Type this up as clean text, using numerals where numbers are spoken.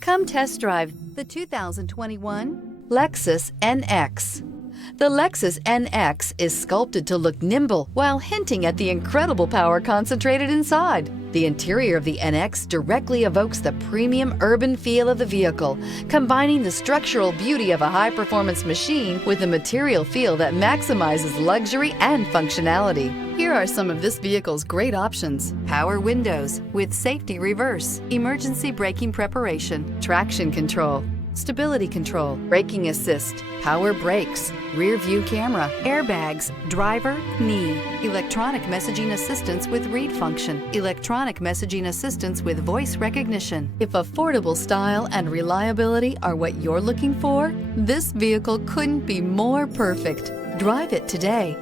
Come test drive the 2021 Lexus NX. The Lexus NX is sculpted to look nimble while hinting at the incredible power concentrated inside. The interior of the NX directly evokes the premium urban feel of the vehicle, combining the structural beauty of a high-performance machine with a material feel that maximizes luxury and functionality. Here are some of this vehicle's great options: power windows with safety reverse, emergency braking preparation, traction control, stability control, braking assist, power brakes, rear view camera, airbags, driver, knee, electronic messaging assistance with read function, electronic messaging assistance with voice recognition. If affordable style and reliability are what you're looking for, this vehicle couldn't be more perfect. Drive it today.